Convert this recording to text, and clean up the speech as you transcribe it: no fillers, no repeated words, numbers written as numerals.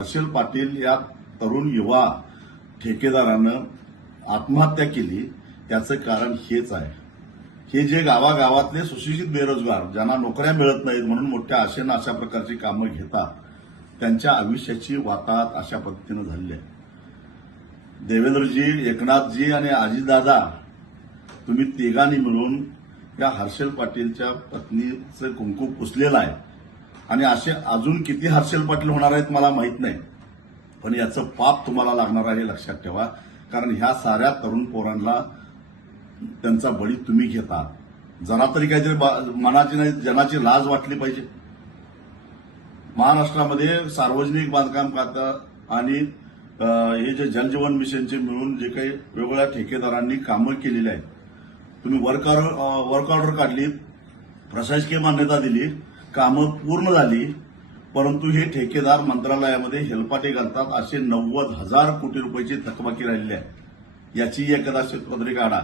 हर्षल पाटील या तरुण युवा ठेकेदारानं आत्महत्या केली त्याचं कारण हेच आहे. हे जे गावागावातले सुशिक्षित बेरोजगार ज्यांना नोकऱ्या मिळत नाहीत म्हणून मोठ्या आशेनं अशा प्रकारची कामं घेतात त्यांच्या आयुष्याची वाताहत अशा पद्धतीनं झालेली आहे. देवेंद्रजी, एकनाथजी आणि अजितदादा तुम्ही तिघांनी मिळून या हर्षल पाटीलच्या पत्नीचं कुंकू पुसलेलं आहे आणि असे अजून किती हर्षल पाटील होणार आहेत मला माहित नाही, पण याचं पाप तुम्हाला लागणार आहे हे लक्षात ठेवा. कारण ह्या साऱ्या तरुण पोरांना त्यांचा बळी तुम्ही घेता. जरा तरी काहीतरी मनाची नाही जनाची लाज वाटली पाहिजे. महाराष्ट्रामध्ये सार्वजनिक बांधकाम खातं आणि हे जे जलजीवन मिशनचे मिळून जे काही वेगवेगळ्या ठेकेदारांनी कामं केलेली आहेत, तुम्ही वर्क ऑर्डर काढली, प्रशासकीय मान्यता दिली, कामं पूर्ण झाली, परंतु हे ठेकेदार मंत्रालयामध्ये हेलपाटे घालतात. असे 90,000 कोटी रुपयाची थकबाकी राहिलेली आहे. याची एकदा शेतपत्रिका काढा.